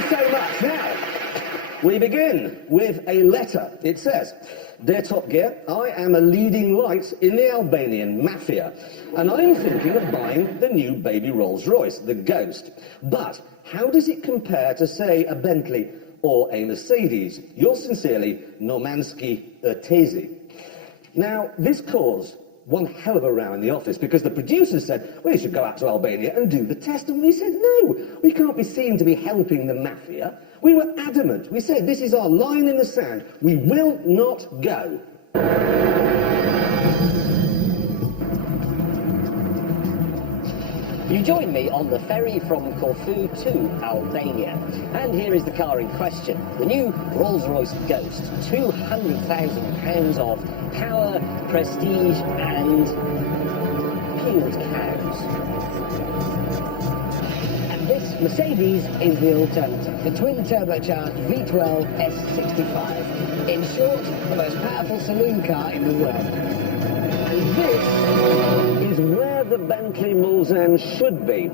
you so much. Now, we begin with a letter. It says, "Dear Top Gear, I am a leading light in the Albanian mafia, and I'm thinking of buying the new baby Rolls-Royce, the Ghost. But how does it compare to, say, a Bentley or a Mercedes? Yours sincerely, Normanski Urtezi." Now, this caused one hell of a row in the office because the producers said, "We should go out to Albania and do the test." And we said, "No, we can't be seen to be helping the mafia." We were adamant. We said, "This is our line in the sand. We will not go." You join me on the ferry from Corfu to Albania. And here is the car in question. The new Rolls-Royce Ghost. £200,000 of power, prestige and peeled cows. And this Mercedes is the alternative. The twin-turbocharged V12 S65. In short, the most powerful saloon car in the world. And this is where the Bentley Mulsanne should be.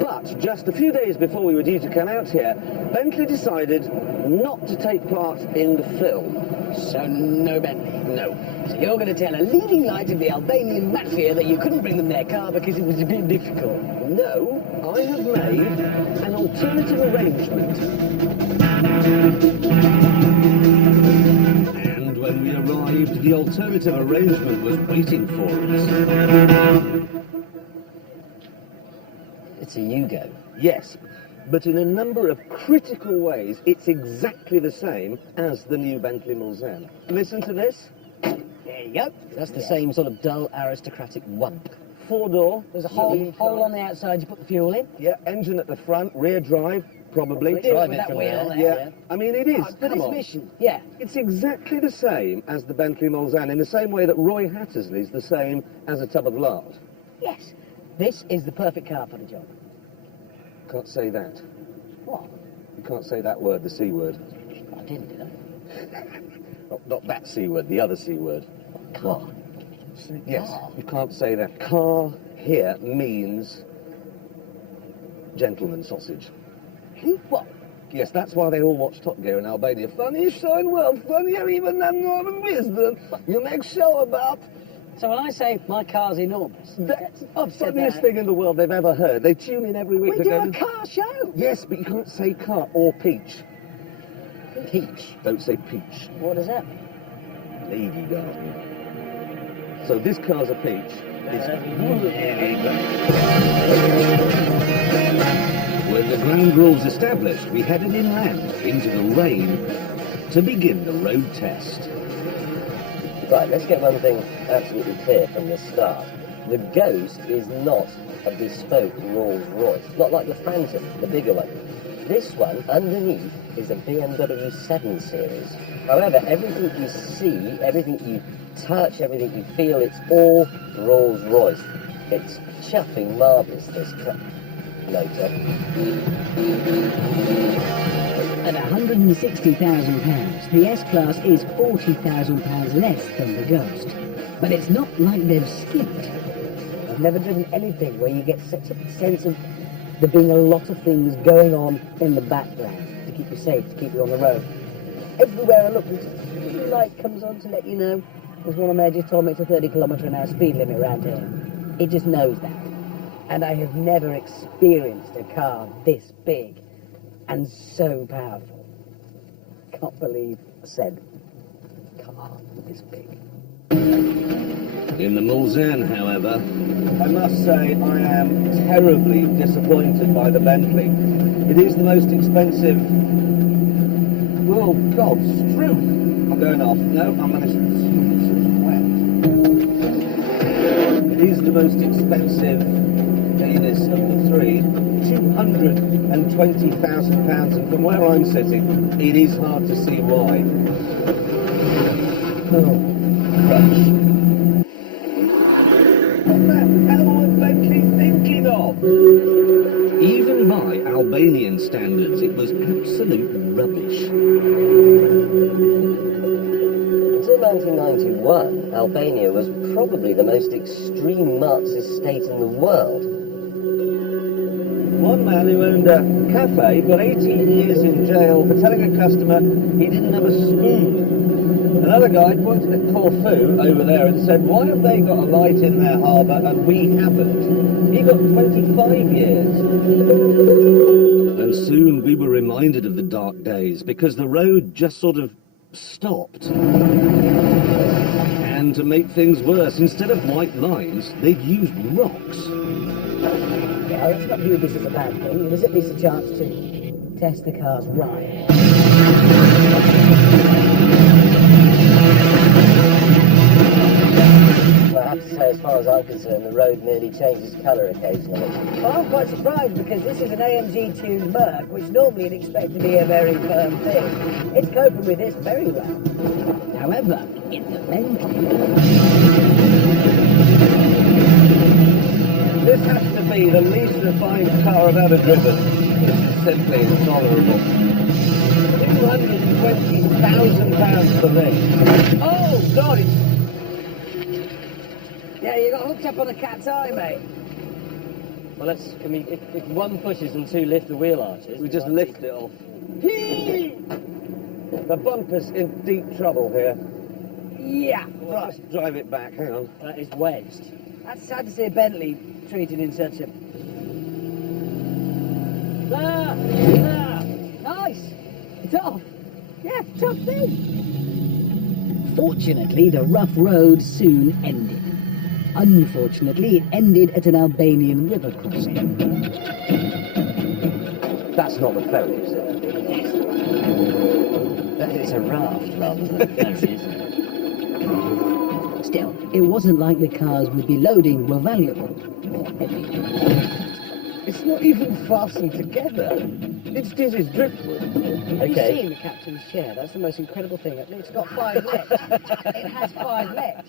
But just a few days before we were due to come out here, Bentley decided not to take part in the film. So no Bentley? No. So you're going to tell a leading light of the Albanian mafia that you couldn't bring them their car because it was a bit difficult? No, I have made an alternative arrangement. And when we arrived, the alternative arrangement was waiting for us. It's a Yugo. Yes, but in a number of critical ways, it's exactly the same as the new Bentley Mulsanne. Listen to this. There you go. That's the same sort of dull aristocratic wump. Four-door. There's a hole on the outside you put the fuel in. Yeah, engine at the front, rear drive, probably. Drive it that from wheel there. there. Yeah, I mean, it is. For Come this on. mission, yeah. It's exactly the same as the Bentley Mulsanne, in the same way that Roy Hattersley's the same as a tub of lard. Yes. This is the perfect car for the job. Can't say that. What? You can't say that word, the C word. I didn't, did I? Not that C word, the other C word. Car. Yes, Car. you can't say that. Car here means gentleman sausage. What? Yes, that's why they all watch Top Gear in Albania. Funniest show in the world, funnier even than Northern Wisdom. You make show about. So when I say my car's enormous, That's the I've said funniest that. thing in the world they've ever heard. They tune in every week. We to do go, a car show. Yes, but you can't say car or peach. Peach. Don't say peach. What is that? Lady garden. So this car's a peach. It's really great. With the ground rules established, we headed inland into the rain to begin the road test. Right, let's get one thing absolutely clear from the start. The Ghost is not a bespoke Rolls-Royce, not like the Phantom, the bigger one. This one, underneath, is a BMW 7 Series. However, everything you see, everything you touch, everything you feel, it's all Rolls-Royce. It's chuffing marvellous, this motor. At £160,000, the S-Class is £40,000 less than the Ghost. But it's not like they've skipped. I've never driven anything where you get such a sense of there being a lot of things going on in the background to keep you safe, to keep you on the road. Everywhere I look, a light comes on to let you know. As one of my just told me, it's a 30km/h speed limit around here. It just knows that. And I have never experienced a car this big and so powerful. Can't believe I said car this big. In the Mulsanne, however, I must say I am terribly disappointed by the Bentley. It is the most expensive... Oh, God, Struth! I'm going off. No, I'm going to... It is the most expensive penis of the three. £220,000, and from where I'm sitting, it is hard to see why. Oh, crush. What the hell was Bentley thinking of? Even by Albanian standards, it was absolute rubbish. Until 1991, Albania was probably the most extreme Marxist state in the world. One man who owned a cafe got 18 years in jail for telling a customer he didn't have a spoon. Another guy pointed at Corfu over there and said, why have they got a light in their harbour and we haven't? He got 25 years. And soon we were reminded of the dark days because the road just sort of stopped. And to make things worse, instead of white lines, they'd used rocks. Yeah, let's not view this as a bad thing. It is at least a chance to test the car's ride. Well, I have to say, as far as I'm concerned, the road merely changes colour occasionally. Well, I'm quite surprised because this is an AMG-tuned Merc, which normally you'd expect to be a very firm thing. It's coping with this very well. However, in the Bentley, This has to be the least refined car I've ever driven. This is simply intolerable. £220,000 for this. Oh, God, it's... Yeah, you got hooked up on the cat's eye, mate. Well, if one pushes and two lift the wheel arches... We just lift it off. The bumper's in deep trouble here. Yeah, Right. right. Let's drive it back, hang on. That is wedged. That's sad to see a Bentley treated in such a... Ah! Ah! Nice! It's off! Yeah, top thing! fortunately, the rough road soon ended. Unfortunately, it ended at an Albanian river crossing. That's not the ferry, is it? That is a raft rather than a ferry, isn't it? Still, it wasn't like the cars we'd be loading were valuable or heavy. It's not even fastened together. It's Dizzy's driftwood. Have you seen the captain's chair? That's the most incredible thing. It's got 5 legs. It has 5 legs.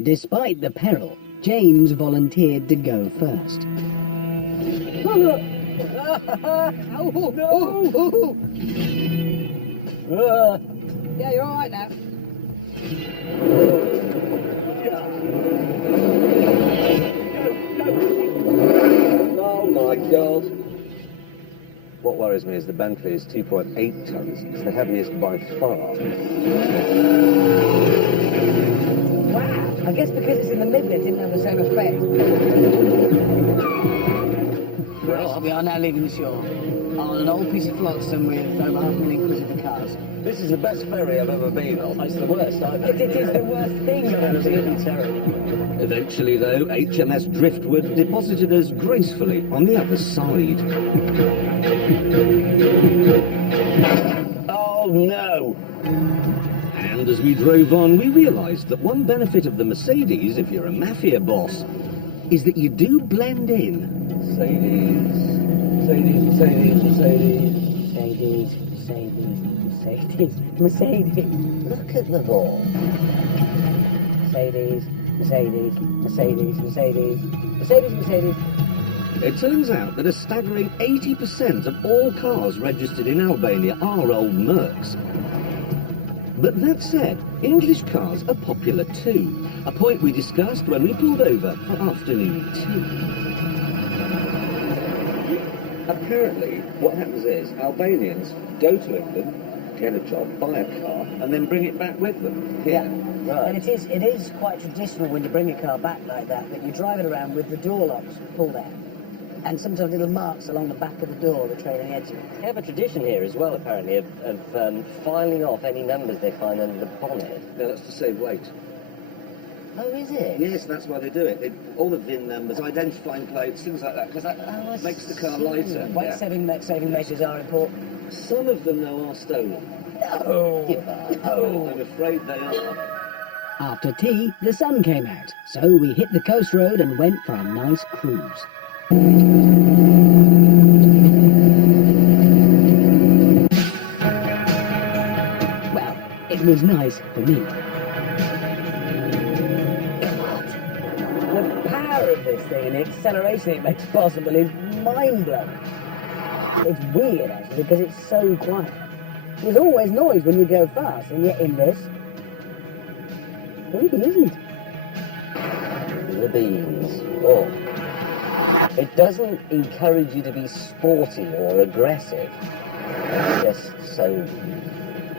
Despite the peril, James volunteered to go first. Oh, no! Yeah, you're all right now. Oh my God. What worries me is the Bentley is 2.8 tons. It's the heaviest by far. Wow. I guess because it's in the middle, it didn't have the same effect. Well, we are now leaving the shore on an old piece of flotsam with over 500,000 quid cars. This is the best ferry I've ever been on. It's the worst, I It is the worst thing I've ever seen. Absolutely terrible. Eventually, though, HMS Driftwood deposited us gracefully on the other side. Oh no! And as we drove on, we realised that one benefit of the Mercedes, if you're a mafia boss, is that you do blend in. Mercedes, Mercedes, Mercedes, Mercedes. Mercedes. Look at the ball. Mercedes. Mercedes. Mercedes. Mercedes. Mercedes. Mercedes. It turns out that a staggering 80% of all cars registered in Albania are old Mercs. But that said, English cars are popular too, a point we discussed when we pulled over for afternoon tea. Apparently, what happens is Albanians go to England, get a job, buy a car, and then bring it back with them. Yeah. Right. And it is quite traditional when you bring a car back like that you drive it around with the door locks pulled out. And sometimes little marks along the back of the door that trail on the edge of it. They have a tradition here as well, apparently, of filing off any numbers they find under the bonnet. No, that's to save weight. Oh, is it? Yes, that's why they do it. All the VIN numbers, identifying plates, things like that, because that makes the car lighter. Weight-saving measures are important. Some of them, though, are stolen. No! I'm afraid they are. After tea, the sun came out, so we hit the coast road and went for a nice cruise. Well, it was nice for me. The power of this thing and the acceleration it makes possible is mind-blowing. It's weird, actually, because it's so quiet. There's always noise when you go fast, and yet in this, there really isn't. The beans. Oh. It doesn't encourage you to be sporty or aggressive. It's just so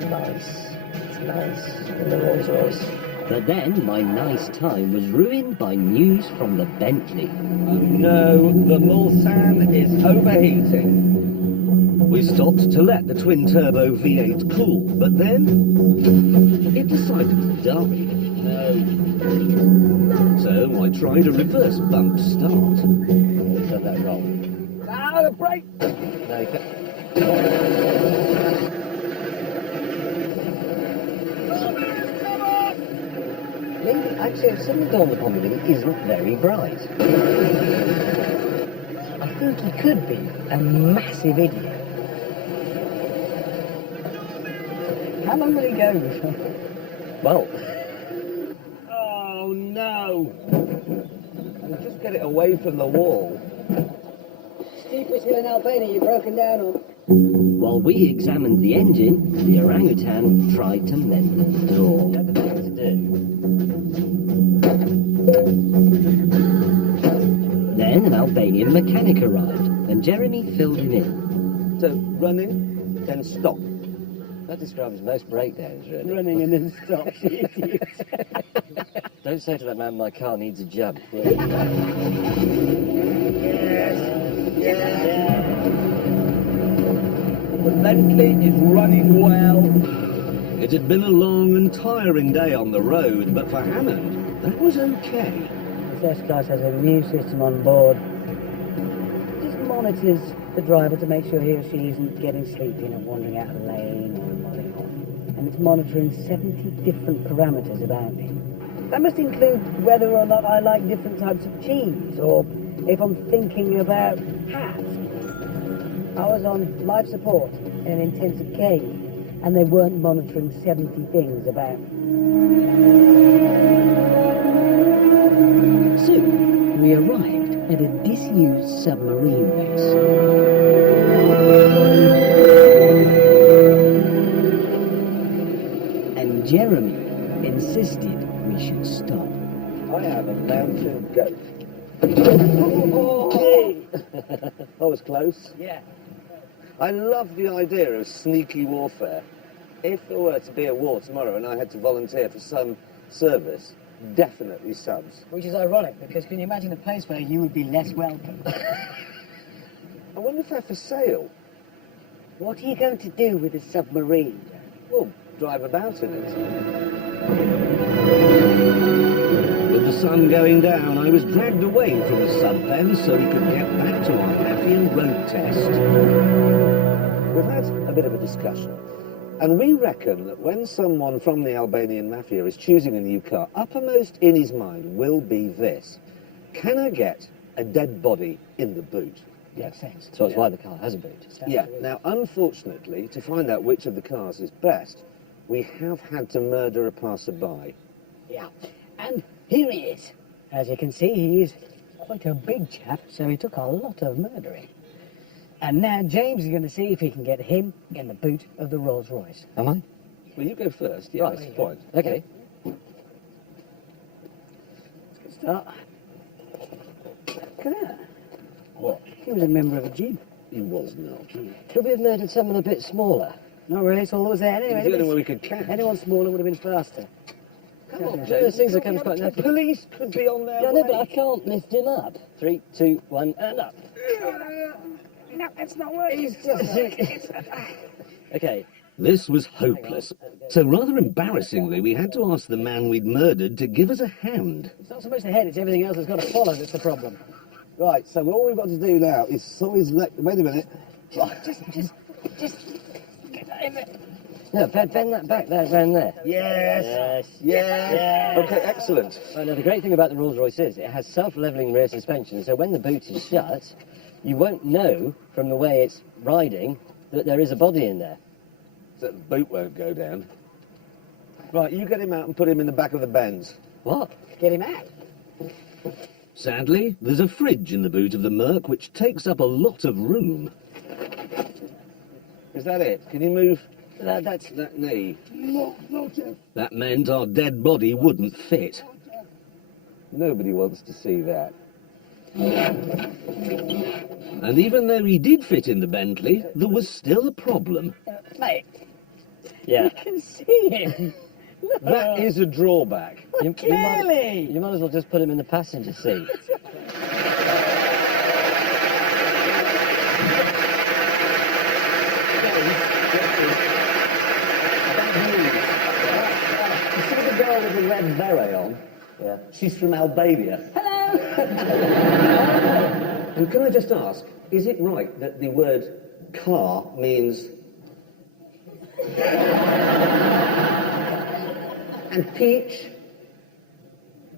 nice. It's nice in the Rolls Royce. But then my nice time was ruined by news from the Bentley. No, the Mulsanne is overheating. We stopped to let the twin-turbo V8 cool, but then it decided to die. So I tried a reverse bump start. You said that wrong. Ah, the brake! No, you can't. Maybe, actually, something dawned upon me that he isn't very bright. I think he could be a massive idiot. How long will he go before? Well, Oh no! We'll just get it away from the wall. Steepest hill in Albania you've broken down on. While we examined the engine, the orangutan tried to mend the door. you had the thing to do. Then an Albanian mechanic arrived, and Jeremy filled him in. So, running, then stop. That describes most breakdowns, really. Running and then stops, you idiot. Don't say to that man, my car needs a jump. will you? The Bentley is running well. It had been a long and tiring day on the road, but for Hammond, that was okay. This S-Class has a new system on board. It just monitors the driver to make sure he or she isn't getting sleepy and wandering out of the lane or nodding off. And it's monitoring 70 different parameters about me. That must include whether or not I like different types of cheese, or if I'm thinking about hats. I was on life support in an intensive care, and they weren't monitoring 70 things about Soon, we arrived at a disused submarine base. And Jeremy insisted we should stop. I am a mountain goat. That was close. Yeah. I love the idea of sneaky warfare. If there were to be a war tomorrow and I had to volunteer for some service, definitely subs. Which is ironic, because can you imagine a place where you would be less welcome? I wonder if they're for sale. What are you going to do with a submarine? Well, drive about in it. With the sun going down, I was dragged away from the sub-pen so we could get back to our Latvian road test. We've had a bit of a discussion, and we reckon that when someone from the Albanian mafia is choosing a new car, uppermost in his mind will be this: can I get a dead body in the boot? Makes sense. So that's why the car has a boot. Yeah, now unfortunately, to find out which of the cars is best, we have had to murder a passerby. Yeah. And here he is. As you can see, he is quite a big chap, so he took a lot of murdering. And now James is going to see if he can get him in the boot of the Rolls Royce. Am I? Well, you go first. Yeah, Right. that's the point. Okay. Good start. Look at that. What? He was a member of a gym. He was not. Could we have murdered someone a bit smaller? Not really, it's all that was there. It was Anyway, the only one we could catch. anyone smaller would have been faster. Come on, Those James. things that comes quite The naturally. police could be on their No, way. no, but I can't lift him up. 3, 2, 1, and up. No, it's not working. Okay. This was hopeless. So rather embarrassingly, we had to ask the man we'd murdered to give us a hand. It's not so much the head, it's everything else that's got to follow that's the problem. Right, so all we've got to do now is saw his leg. Wait a minute. Just get that in there. No, bend that back there, round there. Yes. Yes. Yes. Okay, excellent. Right, now, the great thing about the Rolls Royce is it has self-levelling rear suspension, so when the boot is shut, you won't know from the way it's riding that there is a body in there. So the boot won't go down. Right, you get him out and put him in the back of the Benz. What? Get him out. Sadly, there's a fridge in the boot of the Merc which takes up a lot of room. Is that it? Can you move That's that knee? no, Jeff. That meant our dead body wouldn't fit. Nobody wants to see that. And even though he did fit in the Bentley, there was still a problem. Mate, Yeah. I can see him. That is a drawback. Clearly. You might as well just put him in the passenger seat. You see the girl with the red beret on? Yeah. She's from Albania. Hello. And can I just ask, is it right that the word car means... and peach?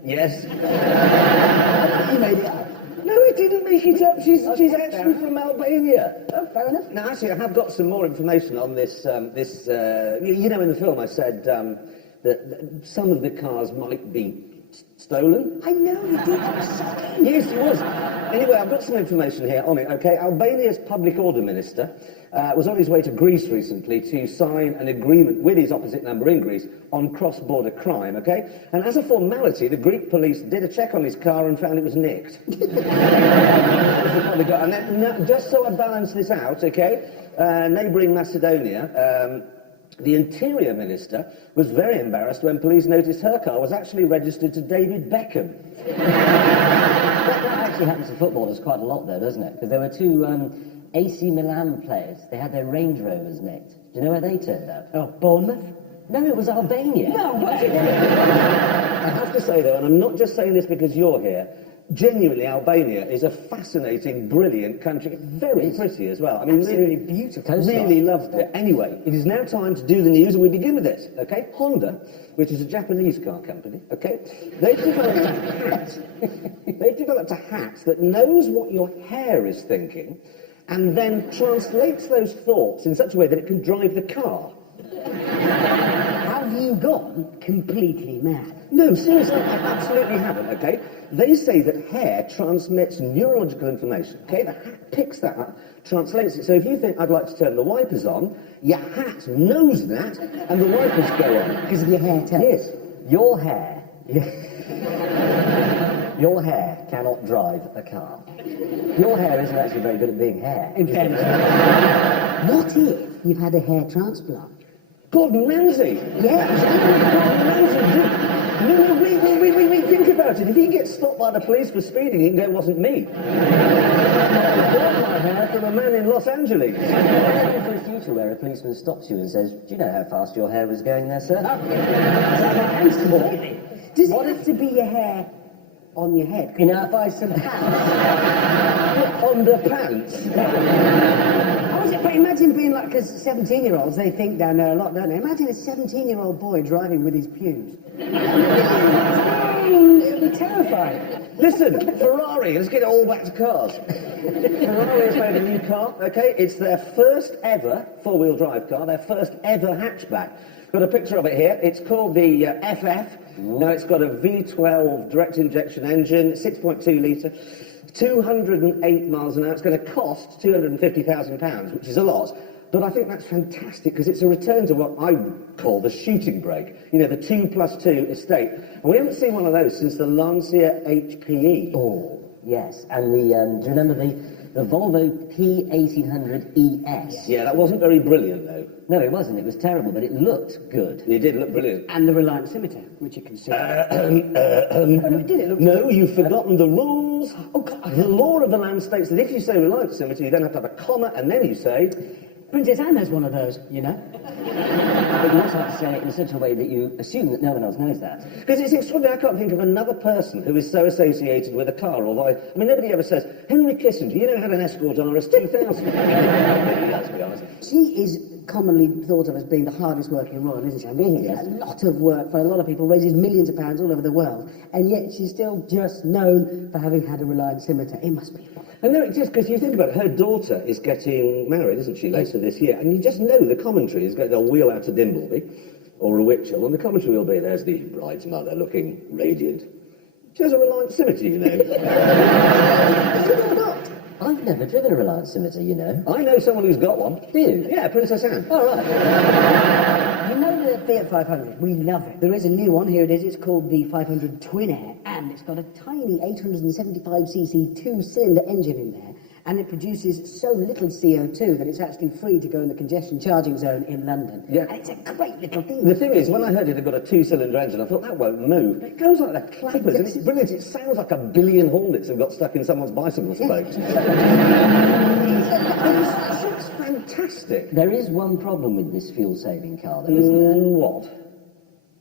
Yes. You made it up. No, he didn't make it up. She's actually from Albania. Oh, fair enough. Now, actually, I have got some more information on this. You know, in the film, I said that some of the cars might be stolen. I know you did. That was shocking. Yes, it was. Anyway, I've got some information here on it, okay? Albania's public order minister was on his way to Greece recently to sign an agreement with his opposite number in Greece on cross-border crime, okay? And as a formality, the Greek police did a check on his car and found it was nicked. And then, just so I balance this out, okay, neighbouring Macedonia, the Interior Minister was very embarrassed when police noticed her car was actually registered to David Beckham. That actually happens to footballers quite a lot, though, doesn't it? Because there were two AC Milan players. They had their Range Rovers nicked. Do you know where they turned up? Oh, Bournemouth? No, it was Albania. No, was it? I have to say, though, and I'm not just saying this because you're here, genuinely, Albania is a fascinating, brilliant country. Very pretty as well. I mean, Absolutely really beautiful. Really loved it. Anyway, it is now time to do the news, and we begin with this, okay? Honda, which is a Japanese car company, okay? They've developed a hat. They've developed a hat that knows what your hair is thinking, and then translates those thoughts in such a way that it can drive the car. Have you gone completely mad? No, seriously, I absolutely haven't, okay? They say that hair transmits neurological information, okay? The hat picks that up, translates it. So if you think, I'd like to turn the wipers on, your hat knows that, and the wipers go on. Because of your hair tell. Yes. Your hair... Your hair cannot drive a car. Your hair isn't actually very good at being hair. In fairness. What if you've had a hair transplant? Gordon Ramsay. Yeah. No, wait, think about it. If he gets stopped by the police for speeding, he can go, it wasn't me. I bought my hair from a man in Los Angeles. For the future, where a policeman stops you and says, "Do you know how fast your hair was going there, sir?" Does it have to be your hair on your head? Can I buy some pants? Honda pants. But imagine being like, because 17-year-olds, they think down there a lot, don't they? Imagine a 17-year-old boy driving with his pubes. It would be terrifying. Listen, Ferrari, let's get it all back to cars. Ferrari has made a new car, okay? It's their first ever four-wheel drive car, their first ever hatchback. Got a picture of it here. It's called the FF. Now it's got a V12 direct injection engine, 6.2 litre. 208 miles an hour. It's going to cost £250,000, which is a lot. But I think that's fantastic because it's a return to what I call the shooting brake. You know, the 2+2 estate. And we haven't seen one of those since the Lancia HPE. Oh, yes. And the, do you remember the Volvo P1800 ES? Yeah, that wasn't very brilliant, though. No, it wasn't. It was terrible, but it looked good. It did look brilliant. And the Reliant Scimitar, which you can see. Did it look No, you've forgotten the rules. Oh, God. The law of the land states that if you say Reliant Scimitar, you then have to have a comma, and then you say... Princess Anne has one of those, you know. But you also have to say it in such a way that you assume that no one else knows that. Because it's extraordinary, I can't think of another person who is so associated with a car, although I mean, nobody ever says, Henry Kissinger, you know, had an Escort RS 2000. Let's be honest. She is commonly thought of as being the hardest working royal, isn't she? I mean, Yes. a lot of work for a lot of people, raises millions of pounds all over the world, and yet she's still just known for having had a Reliant Scimitar. It must be. I know, it's just because you think about it, her daughter is getting married, isn't she, later this year, and you just know the commentary is they'll wheel out a Dimbleby or a Witchell, and the commentary will be, there's the bride's mother looking radiant. She has a Reliant Scimitar, you know. I've never driven a Reliant Scimitar, you know. I know someone who's got one. Do you? Yeah, Princess Anne. All right. You know the Fiat 500? We love it. There is a new one. Here it is. It's called the 500 Twin Air, and it's got a tiny 875cc two-cylinder engine in there, and it produces so little CO2 that it's actually free to go in the congestion charging zone in London. Yeah. And it's a great little thing. The thing is, when I heard it had got a two-cylinder engine, I thought, that won't move. But it goes like the clappers, and it's brilliant. It sounds like a billion hornets have got stuck in someone's bicycle spokes. It's fantastic. There is one problem with this fuel-saving car, though, isn't there? What?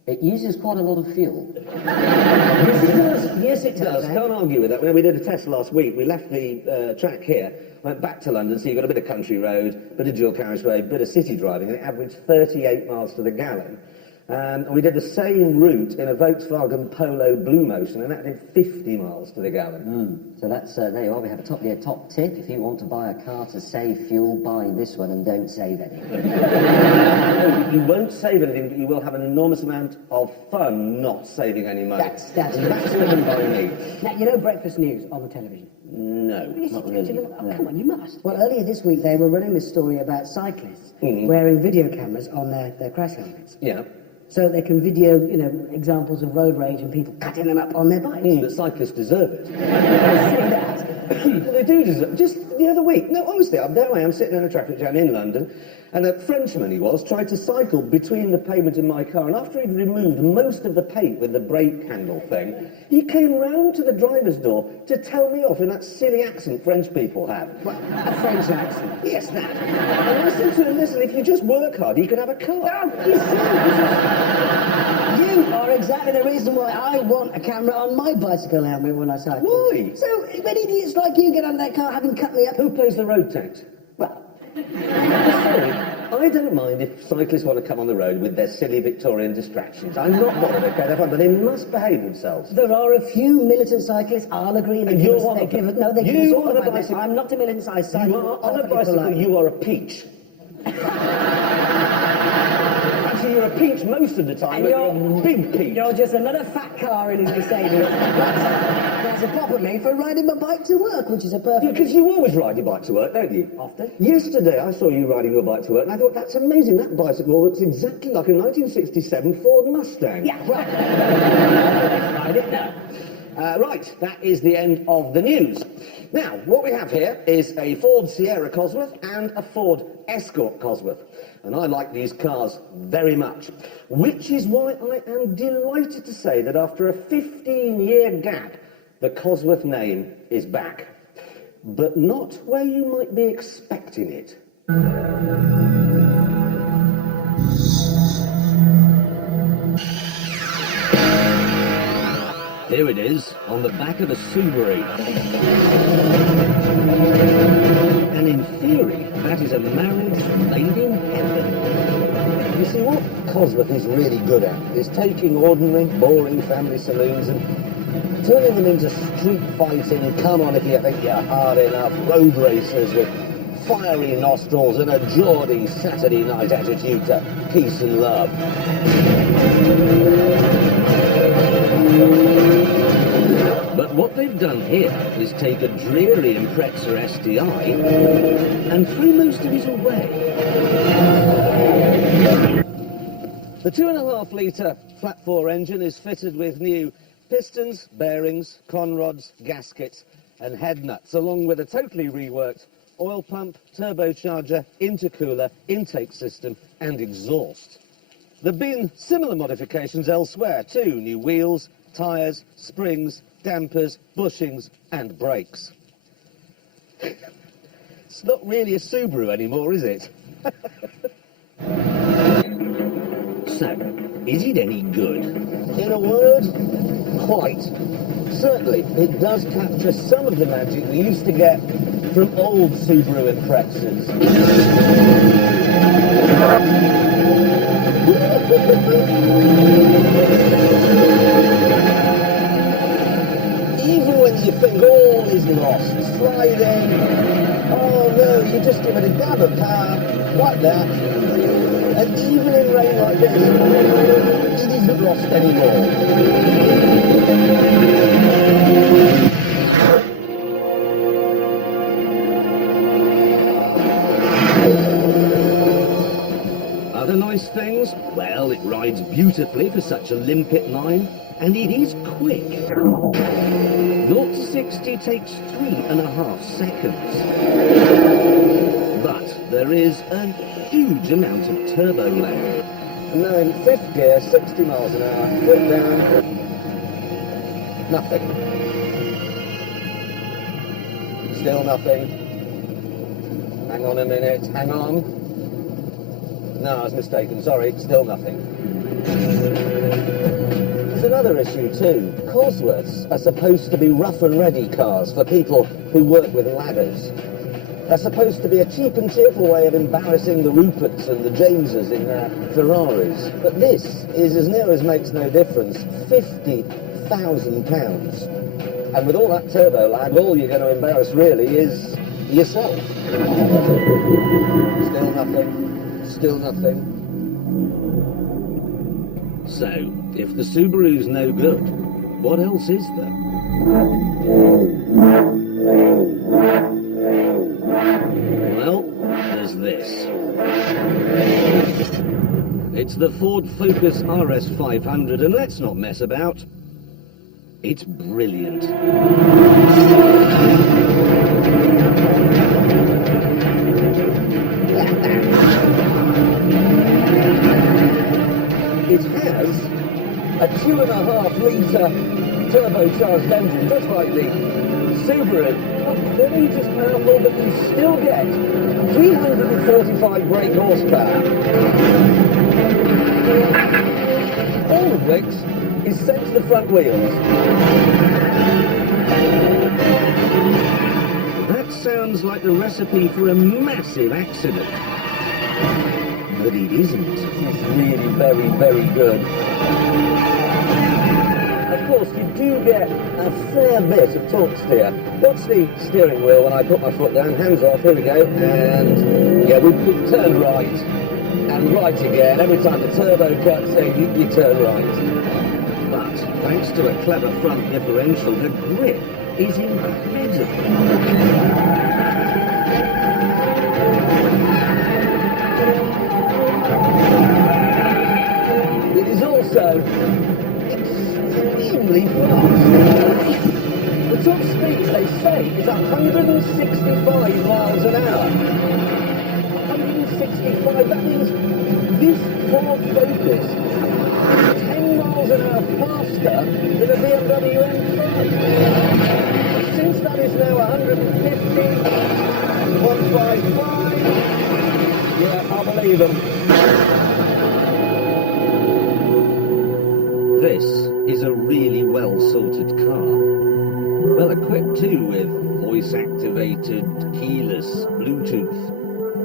It uses quite a lot of fuel. Yes, it does. Can't argue with that. When we did a test last week, we left the track here, went back to London, so you've got a bit of country road, bit of dual carriageway, bit of city driving, and it averaged 38 miles to the gallon. And we did the same route in a Volkswagen Polo Blue Motion, and that did 50 miles to the gallon. So that's, there you are, we have a top tip. If you want to buy a car to save fuel, buy this one and don't save anything. You won't save anything, but you will have an enormous amount of fun not saving any money. That's driven by me. Now, you know breakfast news on the television? No, Yes, not you really. do. Oh, come on, you must. Well, earlier this week they were running this story about cyclists wearing video cameras on their crash helmets. Yeah. So they can video, you know, examples of road rage and people cutting them up on their bikes. But cyclists deserve it. Say that. Well, they do deserve. Just the other week, no, honestly, there I am sitting in a traffic jam in London, and a Frenchman he was tried to cycle between the pavement and my car, and after he'd removed most of the paint with the brake handle thing, he came round to the driver's door to tell me off in that silly accent French people have. What, a French accent? Yes, that. And I said to him, listen, if you just work hard, you could have a car. No, you are exactly the reason why I want a camera on my bicycle helmet when I cycle. Why? So when idiots like you get out of that car having cut me up, Who pays the road tax? well, Sorry, I don't mind if cyclists want to come on the road with their silly Victorian distractions. I'm not bothered, okay, they're fine, but they must behave themselves. there are a few militant cyclists, I'll agree, they And give you're us, one they of give them. us, no, they give You us all on a of my bicycle- I'm not a militant, I You cycle are, on a perfectly bicycle, politely. you are a peach. Actually, you're a peach most of the time, And but you're a big peach. You're just another fat car in his Mercedes. That's a proper me for riding my bike to work, which is a perfect... Because you always ride your bike to work, don't you? Often. Yesterday, I saw you riding your bike to work, and I thought, that's amazing. That bicycle looks exactly like a 1967 Ford Mustang. Yeah, right. Let's ride it now. Right, that is the end of the news. Now, what we have here is a Ford Sierra Cosworth and a Ford Escort Cosworth. And I like these cars very much, which is why I am delighted to say that after a 15-year gap, the Cosworth name is back. But not where you might be expecting it. Here it is, on the back of a Subaru. And in theory, that is a marriage made in heaven. You see, what Cosworth is really good at is taking ordinary, boring family saloons and turning them into street-fighting, come-on-if-you-think-you're-hard enough, road racers with fiery nostrils and a Geordie Saturday night attitude to peace and love. But what they've done here is take a dreary Impreza STI and throw most of it away. The 2.5 litre flat 4 engine is fitted with new pistons, bearings, conrods, gaskets and head nuts, along with a totally reworked oil pump, turbocharger, intercooler, intake system and exhaust. There have been similar modifications elsewhere too: new wheels, tyres, springs, dampers, bushings and brakes. It's not really a Subaru anymore, is it? So, is it any good? In a word, quite. Certainly, it does capture some of the magic we used to get from old Subaru Imprezas. Even when you think all is lost, slide in. Oh no, you just give it a dab of power, like that. And even in rain like this, it isn't lost anymore. Other nice things? Well, it rides beautifully for such a limpet line, and it is quick. 0 to 60 takes 3.5 seconds. But there is a huge amount of turbo lag. And now in 5th gear, 60 miles an hour, foot down, nothing. Still nothing. Hang on a minute, hang on. No, I was mistaken, sorry, still nothing. There's another issue too. Cosworths are supposed to be rough and ready cars for people who work with ladders. They're supposed to be a cheap and cheerful way of embarrassing the Ruperts and the Jameses in their Ferraris. But this is, as near as makes no difference, £50,000. And with all that turbo lag, all you're going to embarrass really is yourself. Still nothing. Still nothing. So, if the Subaru's no good, what else is there? Well, there's this. It's the Ford Focus RS 500, and let's not mess about. It's brilliant. It has a 2.5 litre turbocharged engine, just like the Subaru. Not quite as powerful, but you still get 345 brake horsepower. All of which is sent to the front wheels. That sounds like the recipe for a massive accident. But it isn't. It's really very, very good. Of course, you do get a fair bit of torque steer. Watch the steering wheel when I put my foot down. Hands off, here we go. And yeah, we turn right. And right again. Every time the turbo cuts in, you turn right. But thanks to a clever front differential, the grip is incredible. It is also extremely fast. The top speed, they say, is 165 miles an hour. 165, that means this Ford Focus is 10 miles an hour faster than a BMW M5. Since that is now 150, 155, yeah, I believe them. This is a really well-sorted car. Well equipped too with voice-activated, keyless, Bluetooth.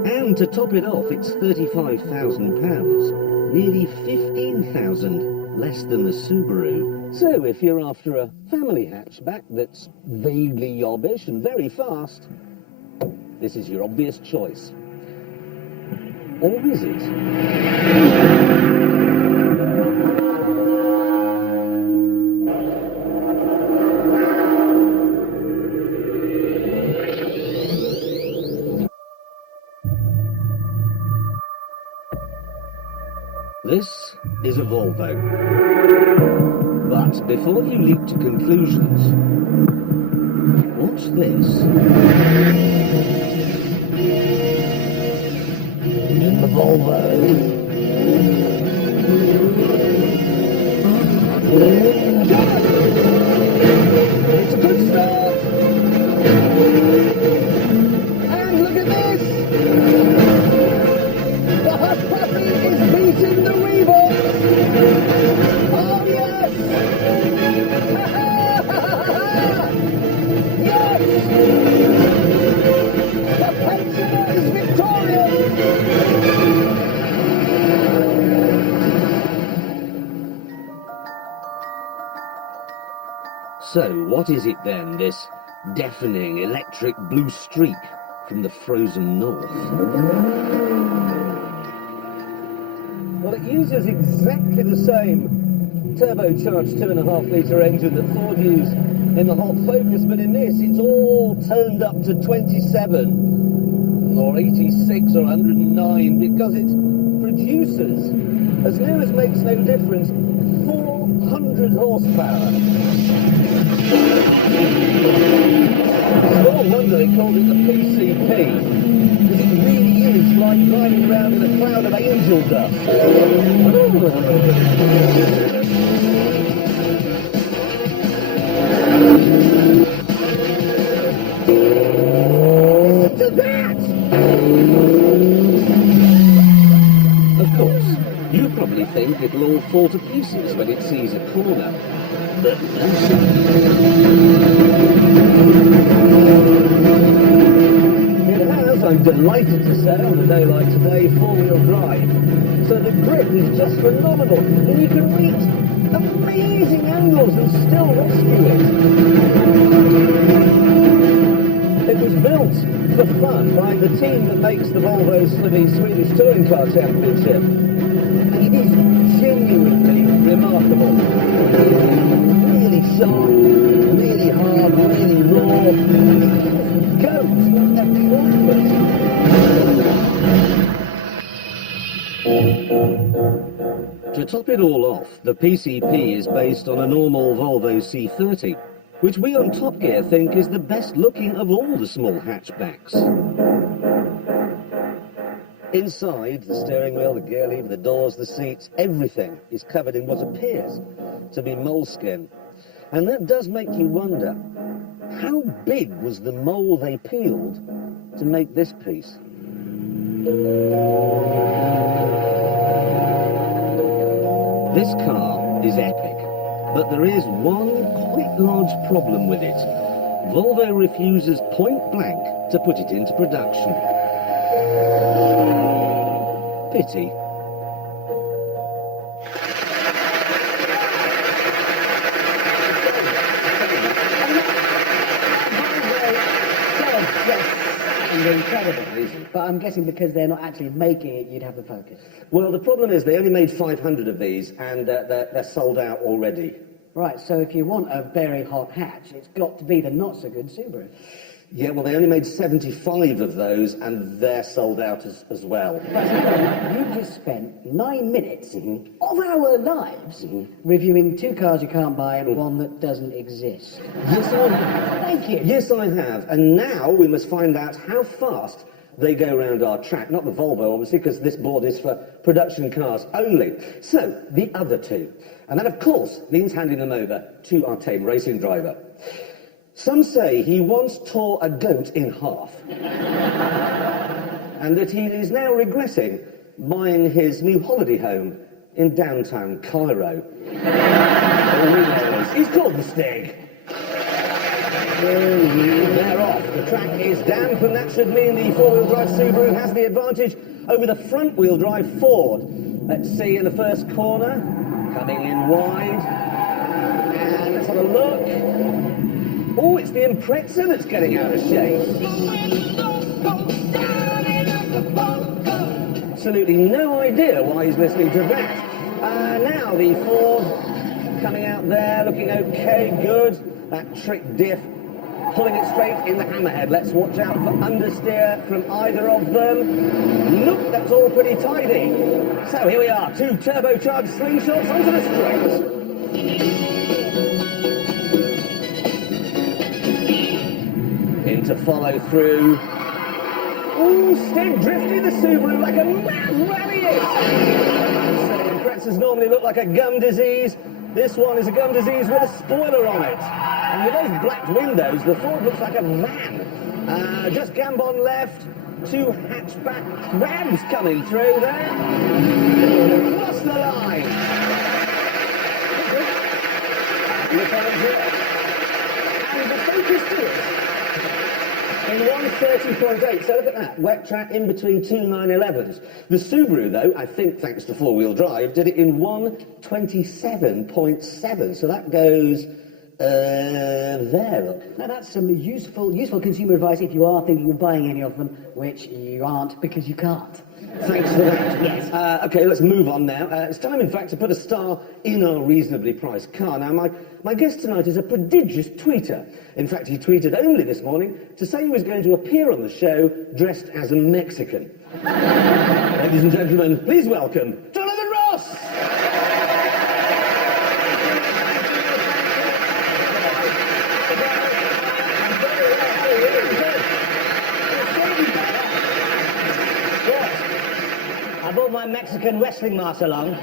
And to top it off, it's £35,000, nearly £15,000 less than the Subaru. So if you're after a family hatchback that's vaguely yobbish and very fast, this is your obvious choice. Or is it? This is a Volvo. But before you leap to conclusions, watch this. The Volvo. It's a good start. And look at this. The hot puppy is beating the Reebok. Oh yes. Yes. The pensioner is victorious. So, what is it then, this deafening electric blue streak from the frozen north? Well, it uses exactly the same turbocharged 2.5 litre engine that Ford used in the Hot Focus, but in this it's all toned up to 27 or 86 or 109 because it's producers, as near as makes no difference, 400 horsepower. No wonder they called it the PCP, because it really is like riding around in a cloud of angel dust. To that! Of course, you probably think it'll all fall to pieces when it sees a corner. But no. It has, I'm delighted to say, on a day like today, four-wheel drive. So the grip is just phenomenal, and you can reach amazing angles and still rescue it. It was built for fun by the team that makes the Volvos for the Swedish Touring Car Championship. And it is genuinely remarkable. Really sharp, really hard, really raw. It goes like a carpet. To top it all off, the PCP is based on a normal Volvo C30, which we on Top Gear think is the best looking of all the small hatchbacks. Inside, the steering wheel, the gear lever, the doors, the seats, everything is covered in what appears to be moleskin. And that does make you wonder, how big was the mole they peeled to make this piece? This car is epic, but there is one quite large problem with it. Volvo refuses point blank to put it into production. Pity. Incredible, but I'm guessing because they're not actually making it, you'd have the Focus. Well, the problem is they only made 500 of these, and they're sold out already. Right, so if you want a very hot hatch, it's got to be the not-so-good Subaru. Yeah, well, they only made 75 of those, and they're sold out as well. You just spent 9 minutes of our lives reviewing two cars you can't buy and one that doesn't exist. Yes, I have. Thank you. Yes, I have. And now we must find out how fast they go around our track. Not the Volvo, obviously, because this board is for production cars only. So, the other two. And that, of course, means handing them over to our tame racing driver. Some say he once tore a goat in half. And that he is now regretting buying his new holiday home in downtown Cairo. He's called the Stig. They're off. The track is damp, and that should mean the four-wheel drive Subaru has the advantage over the front-wheel drive Ford. Let's see in the first corner, coming in wide, and let's have a look. Oh, it's the Impreza that's getting out of shape. Absolutely no idea why he's listening to that. Now the Ford coming out there, looking okay, good. That trick diff, pulling it straight in the hammerhead. Let's watch out for understeer from either of them. Nope, that's all pretty tidy. So here we are, two turbocharged slingshots onto the straight. To follow through. Ooh, Stig drifted the Subaru like a mad rallyist. So Imprezas normally look like a gum disease. This one is a gum disease with a spoiler on it. And with those black windows, the Ford looks like a van. Just gambon left. Two hatchback crabs coming through there. Across the line. And the Focus to it. In 1:30.8, so look at that, wet track in between two 911s. The Subaru, though, I think thanks to four-wheel drive, did it in 1:27.7, so that goes there, look. Now that's some useful consumer advice if you are thinking of buying any of them, which you aren't because you can't. Thanks for that. Yes. Okay, let's move on now. It's time, in fact, to put a star in our reasonably priced car. Now, my guest tonight is a prodigious tweeter. In fact, he tweeted only this morning to say he was going to appear on the show dressed as a Mexican. Ladies and gentlemen, please welcome Jonathan Ross! I brought my Mexican wrestling mask along,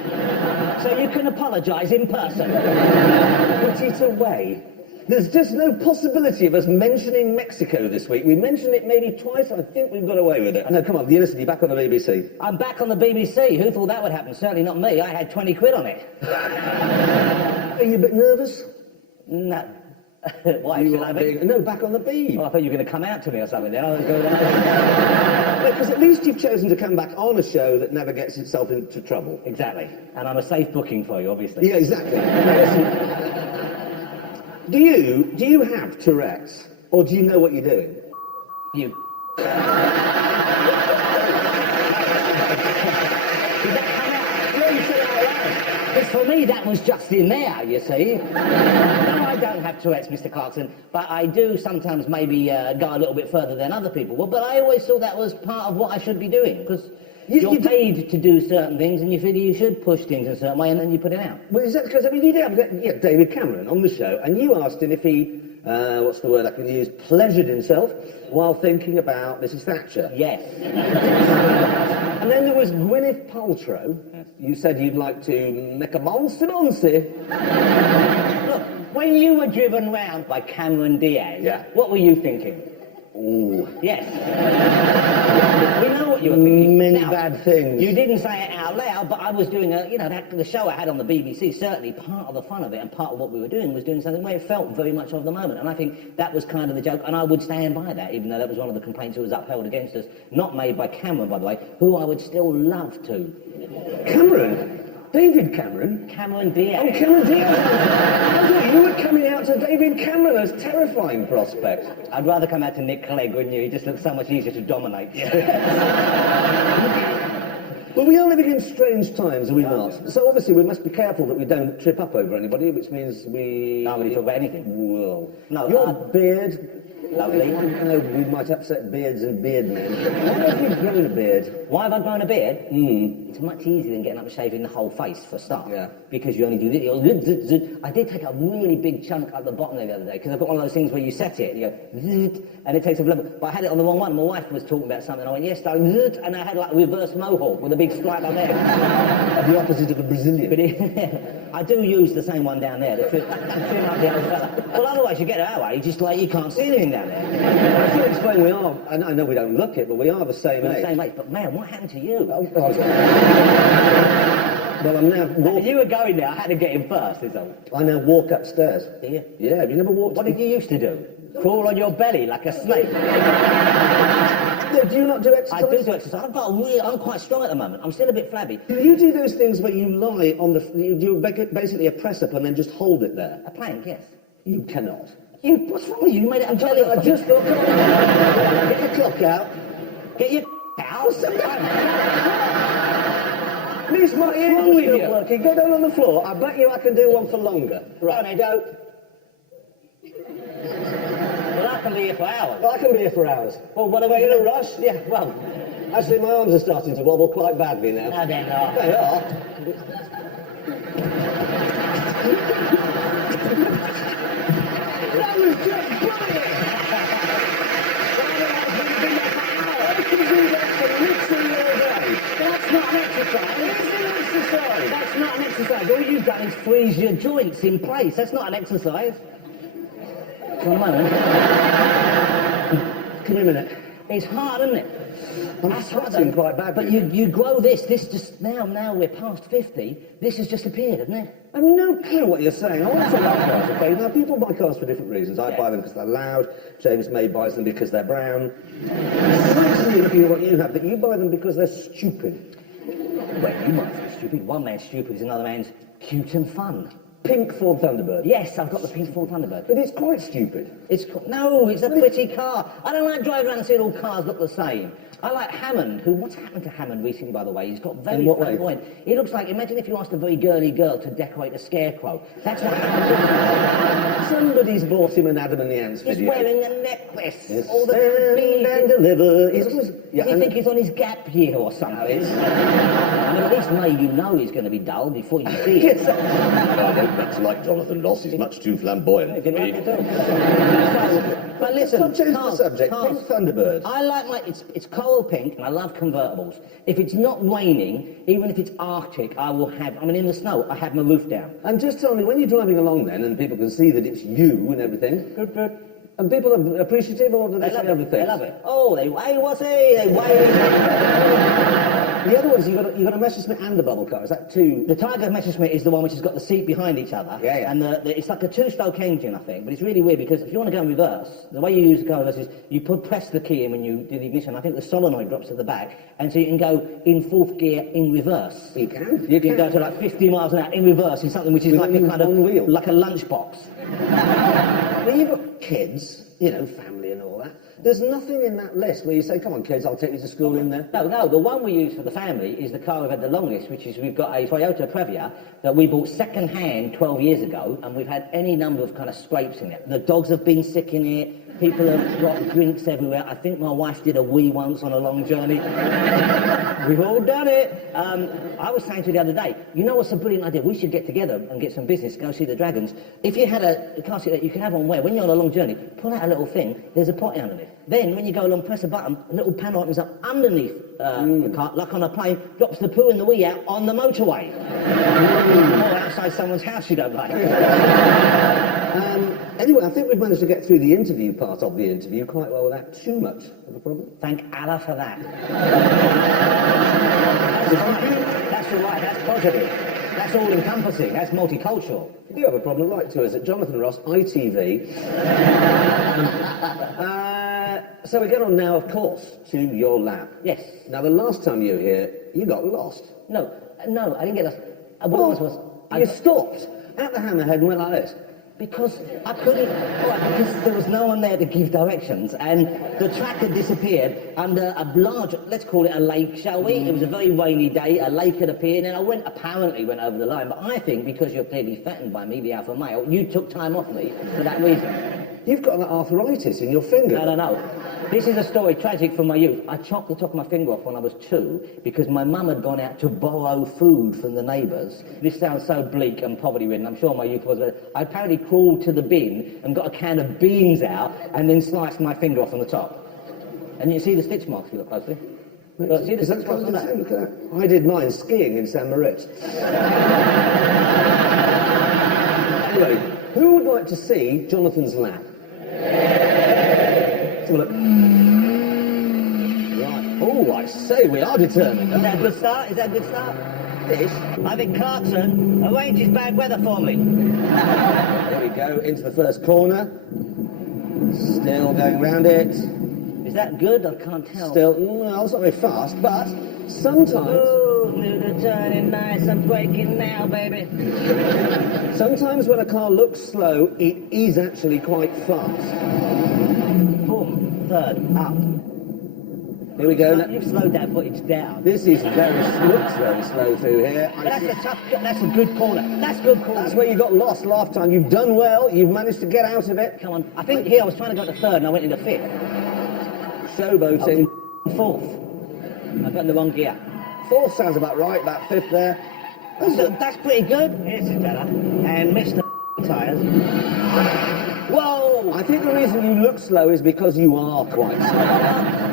so you can apologise in person. Put it away. There's just no possibility of us mentioning Mexico this week. We mentioned it maybe twice, and I think we've got away with it. No, come on, listen, you're back on the BBC. I'm back on the BBC. Who thought that would happen? Certainly not me. I had 20 quid on it. Are you a bit nervous? No. Why? Should I be? No, back on the Beeb. Oh, I thought you were going to come out to me or something then. I was going Because at least you've chosen to come back on a show that never gets itself into trouble. Exactly. And I'm a safe booking for you, obviously. Yeah, exactly. Do you have Tourette's? Or do you know what you're doing? You. Because for me, that was just in there, you see. No, I don't have Tourette's, Mr. Clarkson, but I do sometimes maybe go a little bit further than other people. But I always thought that was part of what I should be doing, because you're paid to do certain things, and you feel you should push things in a certain way, and then you put it out. Well, is that because, I mean, you did have David Cameron on the show, and you asked him if he, what's the word I can use, pleasured himself while thinking about Mrs. Thatcher. Yes. And then there was Gwyneth Paltrow. Yes. You said you'd like to make a boncy. Look, when you were driven round by Cameron Diaz, what were you thinking? Ooh. Yes. We know what you were thinking. Many now, bad things. You didn't say it out loud, but I was doing the show I had on the BBC, certainly part of the fun of it and part of what we were doing was doing something where it felt very much of the moment. And I think that was kind of the joke, and I would stand by that, even though that was one of the complaints that was upheld against us. Not made by Cameron, by the way, who I would still love to. Cameron? David Cameron? Cameron Diaz. Oh, Cameron Diaz. I thought you were coming out to David Cameron as terrifying prospect. I'd rather come out to Nick Clegg, wouldn't you? He just looks so much easier to dominate. Well, we are living in strange times, are we not? So obviously we must be careful that we don't trip up over anybody, which means we... Can't really talk about anything. Well, no, your beard... Lovely. I know we might upset beards and beard men. Why have you grown a beard? Why have I grown a beard? It's much easier than getting up and shaving the whole face, for a start. Yeah. Because you only do this. I did take a really big chunk at the bottom there the other day, because I've got one of those things where you set it, and you go, and it takes a blubber. But I had it on the wrong one. My wife was talking about something, and I went, yes, and I had like a reverse mohawk with a big stripe on there. The opposite of a Brazilian. But I do use the same one down there, the trim up the old fella. Well, otherwise you get it that way, just like you can't see anything down there. I should explain we are, and I know we don't look it, but we are the same age. The same age, but man, what happened to you? Oh, God. Well, I'm now... You were going there, I had to get in first, is all. I now walk upstairs. Do you? Yeah, have you never walked... What did you used to do? Crawl on your belly like a snake? No, do you not do exercise? I do exercise. I'm quite strong at the moment. I'm still a bit flabby. Do you do those things where you lie on the... You do basically a press-up and then just hold it there? A plank, yes. You cannot. What's wrong with you? You made it a jelly or I something? just thought... Get your clock out. Get your out? At least my ears wrong with still you? working. Go down on the floor. I bet you I can do one for longer. Right, I don't. Well, I can be here for hours. Well, I can be here for hours. Well, what are Are we you in a going to rush? Yeah, well, Actually, my arms are starting to wobble quite badly now. no, they're not. They are. That was just brilliant! I can do that for literally all day. That's not an exercise. It is an exercise. That's not an exercise. All you've done is freeze your joints in place. That's not an exercise. Do you want a moment? Give me a minute. It's hard, isn't it? I'm sweating quite badly. But you grow this just now we're past 50, this has just appeared, hasn't it? I've no clue what you're saying. I also like cars, okay? Now, people buy cars for different reasons. I buy them because they're loud. James May buys them because they're brown. It's nice to me looking at what you have, but you buy them because they're stupid. Well, you might be stupid. One man's stupid is another man's cute and fun. pink Ford Thunderbird. Yes, I've got the pink Ford Thunderbird. But it's quite stupid. No, it's a pretty car. I don't like driving around and seeing all cars look the same. I like Hammond, what's happened to Hammond recently, by the way? He's got very In what way? flamboyant. He looks like, imagine if you asked a very girly girl to decorate a scarecrow. That's what Hammond looks like. Somebody's bought him an Adam and the Ants He's video. wearing a necklace. Yes. All the Stand and deliver. Does he think he's on his gap year or something? I mean, at least now you know he's going to be dull before you see it. I don't much like Jonathan Ross. He's much too flamboyant for me. But listen, Let's not change the cars, subject. cars. Pink Thunderbird. I like it's coral pink, and I love convertibles. If it's not raining, even if it's Arctic, I will have, in the snow, I have my roof down. And just tell me, when you're driving along then, and people can see that it's you and everything, and people are appreciative, or do they say other things? They love it. Oh, hey, what's he? They wave. The other ones, you've got a Messerschmitt and a bubble car. Is that two? The Tiger Messerschmitt is the one which has got the seat behind each other. Yeah, yeah. And it's like a two-stroke engine, I think. But it's really weird because if you want to go in reverse, the way you use the car in reverse is you press the key in when you do the ignition. I think the solenoid drops to the back. And so you can go in fourth gear in reverse. You can. You can go to like 50 miles an hour in reverse in something which is With like a only kind of, one wheel. like a lunchbox. When you've got kids, family and all that, there's nothing in that list where you say, come on kids, I'll take you to school in there. No, the one we use for the family is the car we've had the longest, which is we've got a Toyota Previa that we bought second-hand 12 years ago, and we've had any number of kind of scrapes in it. The dogs have been sick in it, people have got drinks everywhere. I think my wife did a wee once on a long journey. We've all done it. I was saying to you the other day, you know what's a brilliant idea? We should get together and get some business, go see the Dragons. If you had a car seat that you can have on where, when you're on a long journey, pull out a little thing, there's a potty underneath. Then, when you go along, press a button, a little panel opens up underneath the car, like on a plane, drops the poo and the wee out on the motorway. Or outside someone's house you don't like. Anyway, I think we've managed to get through the interview part of the interview quite well without too much of a problem. Thank Allah for that. That's all right, that's positive. That's all-encompassing, that's multicultural. If you have a problem, write to us at Jonathan Ross, ITV. So we get on now, of course, to your lab. Yes. Now, the last time you were here, you got lost. No, I didn't get lost. You stopped at the Hammerhead and went like this. Because I couldn't, because there was no one there to give directions, and the track had disappeared under a large, let's call it a lake, shall we? It was a very rainy day, a lake had appeared, and I apparently went over the line, but I think because you're clearly threatened by me, the alpha male, you took time off me for that reason. You've got that arthritis in your finger. No. This is a story tragic from my youth. I chopped the top of my finger off when I was 2 because my mum had gone out to borrow food from the neighbours. This sounds so bleak and poverty-ridden. I'm sure my youth was. I apparently crawled to the bin and got a can of beans out and then sliced my finger off on the top. And you see the stitch marks if you look closely. Look, see the stitch marks on that? Look at that. I did mine skiing in San Moritz. Anyway, who would like to see Jonathan's lab? Let's have a look. Right. Oh, I say, we are determined. Is that a good start? Is that a good start? This? I think Clarkson arranges bad weather for me. There we go, into the first corner. Still going round it. Is that good? I can't tell. Still, no, it's not very fast, but sometimes... Oh, do the turning nice, I'm braking now, baby. Sometimes when a car looks slow, it is actually quite fast. Boom, third, up. Here we go. You've slowed that footage down. This is looks very slow through here. That's a good corner. That's good corner. That's where you got lost last time. You've done well. You've managed to get out of it. Come on. I think here I was trying to go to third and I went into fifth. Showboating. Fourth. I got in the wrong gear. Fourth sounds about right. About fifth there. That's pretty good. This is better. And missed the tyres. Whoa! I think the reason you look slow is because you are quite slow.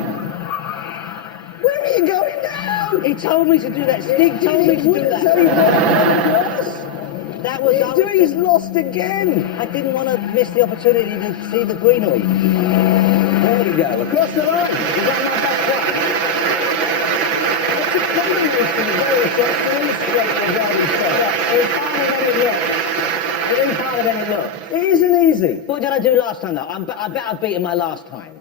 Where are you going now? He told me to do that. Stig told me to do that. That was... He's lost again. I didn't want to miss the opportunity to see the greenery. There we go. Across the line. Is that not that far? It's a combination of very straight regarding stuff. It isn't harder than it looks. It isn't easy. What did I do last time, though? I bet I've beaten my last time.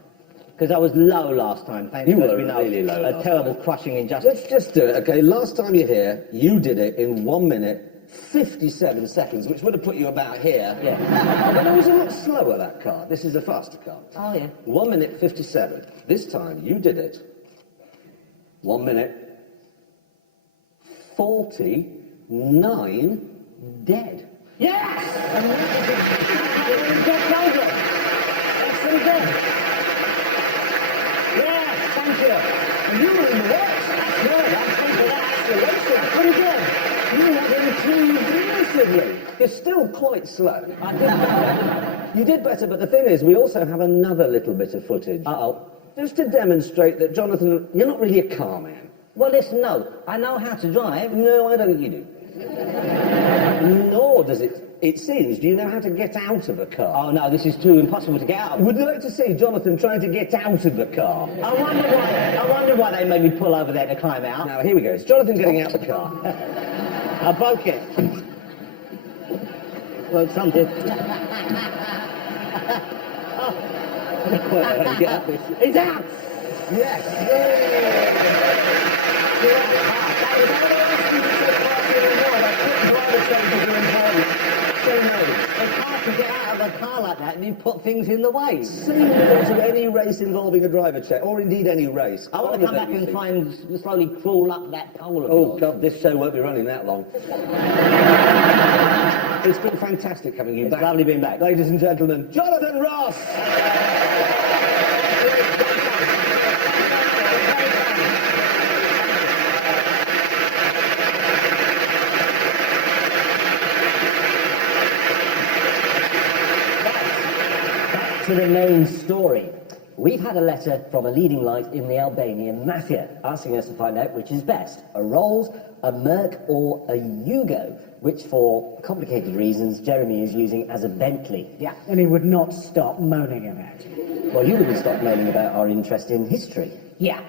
Because I was low last time, thanks You to were really low a last terrible crushing injustice. Let's just do it, okay? Last time you're here, you did it in 1 minute, 57 seconds, which would have put you about here. Yeah. But it was a lot slower, that car. This is a faster car. Oh, yeah. 1 minute 57. This time, you did it. 1 minute 49 dead. Yes! Excellent job. Yes, thank you. And you were in the works. That's good. I'm thinking that acceleration. Pretty good. You have improved massively. You're still quite slow. I did better. You did better, but the thing is, we also have another little bit of footage. Uh-oh. Just to demonstrate that, Jonathan, you're not really a car man. Well, listen, no. I know how to drive. No, I don't think you do. Nor does it seems, do you know how to get out of a car? Oh, no, this is too impossible to get out of. Would you like to see Jonathan trying to get out of the car? I wonder why they made me pull over there to climb out. Now, here we go. It's Jonathan getting out the car. I broke it. Well, some did. Get out. He's out! Yes. It's hard to get out of a car like that and you put things in the way. Similar to any race involving a driver check, or indeed any race. I want to come back and try and slowly crawl up that pole of Oh, yours. God, this show won't be running that long. It's been fantastic having you It's back. lovely being back. Ladies and gentlemen, Jonathan Ross! Back to the main story. We've had a letter from a leading light in the Albanian mafia asking us to find out which is best, a Rolls, a Merc or a Yugo, which for complicated reasons Jeremy is using as a Bentley. Yeah, and he would not stop moaning about it. Well, you wouldn't stop moaning about our interest in history. Yeah,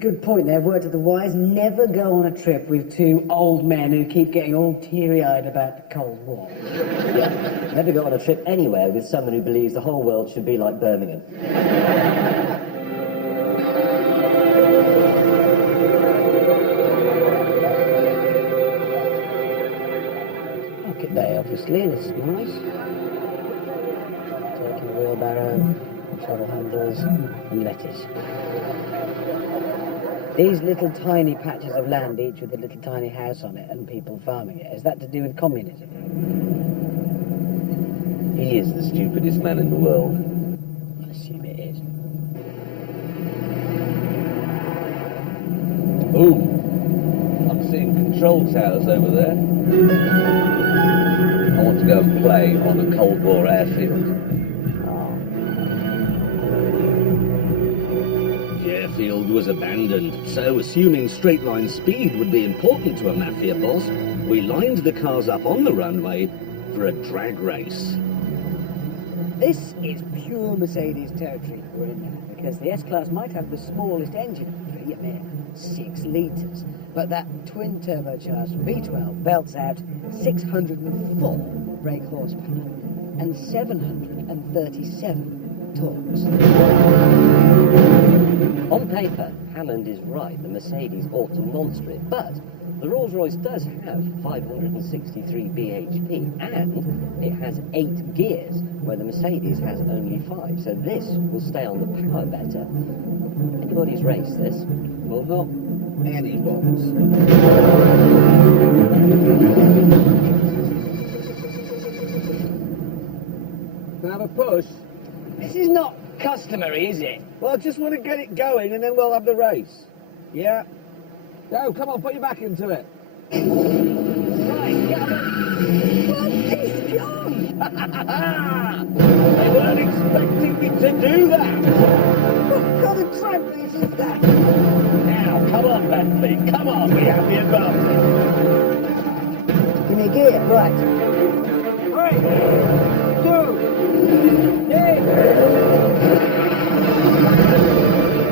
good point there. Word to the wise, never go on a trip with two old men who keep getting all teary-eyed about the Cold War. Yeah, never go on a trip anywhere with someone who believes the whole world should be like Birmingham. Market day, obviously, this is nice. Taking a wheelbarrow, shovel handles, and lettuce. These little tiny patches of land, each with a little tiny house on it and people farming it, is that to do with communism? He is the stupidest man in the world. I assume it is. Ooh, I'm seeing control towers over there. I want to go and play on a Cold War airfield. The airfield was abandoned, so assuming straight line speed would be important to a mafia boss, we lined the cars up on the runway for a drag race. This is pure Mercedes territory we're in now, because the S-Class might have the smallest engine, 6 litres, but that twin-turbocharged V12 belts out 604 brake horsepower and 737 torques. On paper, Hammond is right, the Mercedes ought to monster it, but the Rolls-Royce does have 563 bhp and it has 8 gears, where the Mercedes has only 5, so this will stay on the power better. Anybody's race, this. Well, not anyone's. Can I have a push? This is not customary, is it? Well, I just want to get it going and then we'll have the race. Yeah? Go, come on, put your back into it. Right, get on. What is John? They weren't expecting me to do that. What kind of drag race is that? Now, come on, Bentley, come on, we have the advantage. Give me a gear, right. 3, 2, 1.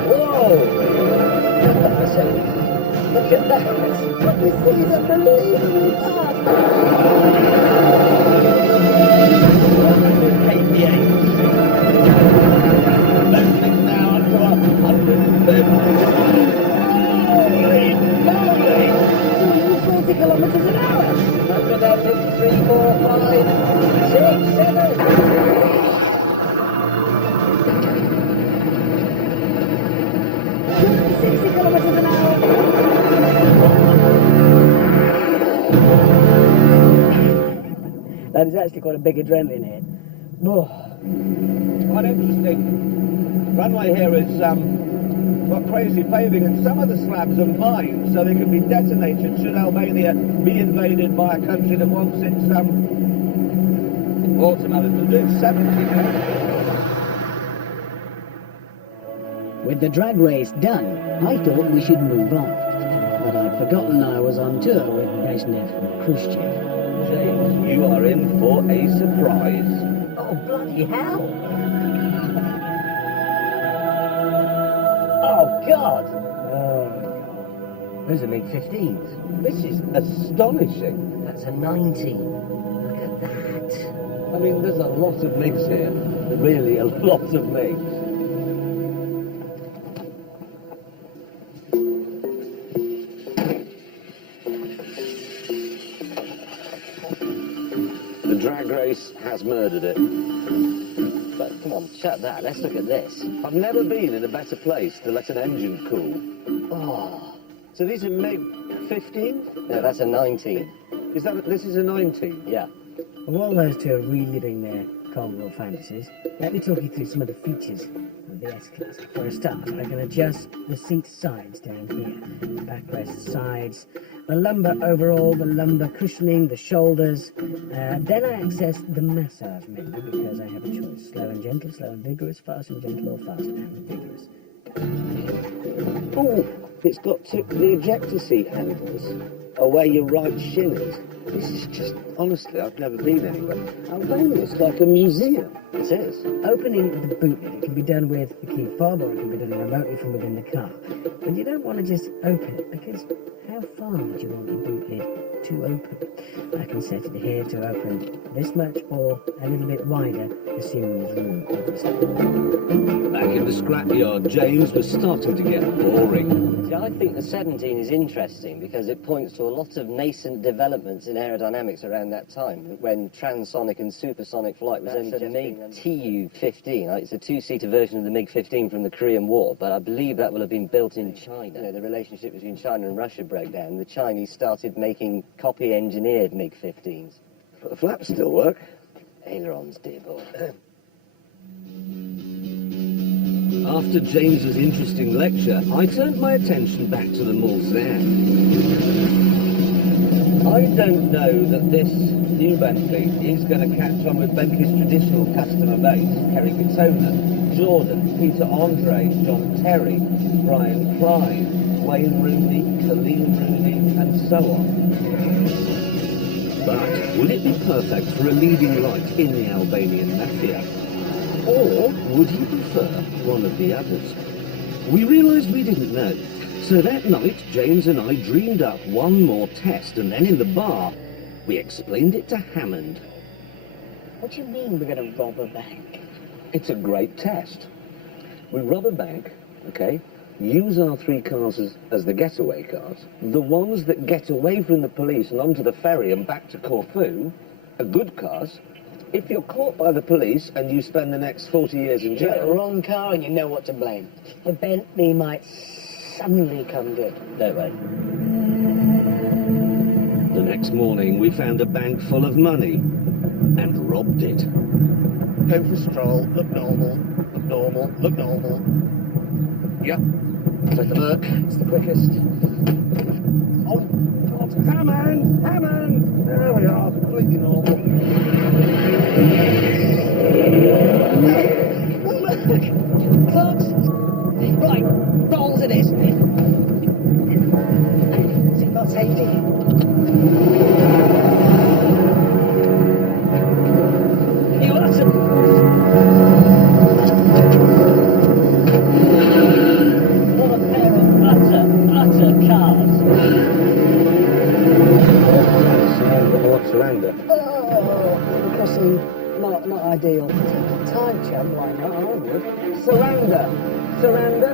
Whoa! Look at that! This thing is unbelievably fast! 88. Bentley's now up to 150. Holy moly! kilometres an hour. 153, 4, 5, 6, 7. 60 kilometres an hour. That is actually quite a big adrenaline hit. Oh. Quite interesting. Runway here is got crazy paving, and some of the slabs are mined, so they can be detonated should Albania be invaded by a country that wants its automatic to do 70. With the drag race done, I thought we should move on. But I'd forgotten I was on tour with Brezhnev and Khrushchev. James, you are in for a surprise. Oh, bloody hell. Oh, God! Those are MiG-15s. This is astonishing. That's a 19. Look at that. I mean, there's a lot of MiGs here. Really, a lot of MiGs. The drag race has murdered it. But come on, shut that. Let's look at this. I've never been in a better place to let an engine cool. Oh, So these are MiG-15? no, that's a 19. This is a 19? Yeah. While those two are reliving their Cold War fantasies, let me talk you through some of the features of the S-Class. For a start, I can adjust the seat sides down here. The backrest sides, the lumbar overall, the lumbar cushioning, the shoulders. Then I access the massage menu because I have a choice. Slow and gentle, slow and vigorous, fast and gentle, or fast and vigorous. Oh, it's got the ejector seat handles are where your right shin is. This is just, honestly, I've never been anywhere. Albania's like a museum. It is. Opening the boot lid can be done with the key fob, or it can be done remotely from within the car. But you don't want to just open it, because how far would you want the boot lid to open? I can set it here to open this much, or a little bit wider, assuming there's room, obviously. Back in the scrapyard, James was starting to get boring. See, I think the 17 is interesting because it points to a lot of nascent developments in aerodynamics around that time, when transonic and supersonic flight was only just being Tu-15. It's a two-seater version of the MiG-15 from the Korean War, but I believe that will have been built in China. You know, the relationship between China and Russia broke down. The Chinese started making copy-engineered MiG-15s. But the flaps still work. Ailerons, dear boy. After James's interesting lecture, I turned my attention back to the Mulsanne. I don't know that this new Bentley is going to catch on with Bentley's traditional customer base. Kerry Katona, Jordan, Peter Andre, John Terry, Brian Klein, Wayne Rooney, Colleen Rooney, and so on. But would it be perfect for a leading light in the Albanian mafia? Or would he prefer one of the others? We realised we didn't know. So that night, James and I dreamed up one more test, and then in the bar, we explained it to Hammond. What do you mean we're going to rob a bank? It's a great test. We rob a bank, okay, use our three cars as the getaway cars. The ones that get away from the police and onto the ferry and back to Corfu are good cars. If you're caught by the police and you spend the next 40 years in You got the jail... wrong car and you know what to blame. The Bentley might suddenly come good. Don't wait. The next morning, we found a bank full of money and robbed it. Go for a stroll, look normal, look normal, look normal. Yep. Take a look, it's the quickest. Oh, God, Hammond! Hammond! There we are, completely normal. Oh, look! Clerks! Right, rolls it is. Seatbelt safety. You utter... What a pair of utter cars. Surrender. Oh, crossing, not ideal. Time chump, why not? I would. Surrender! Surrender!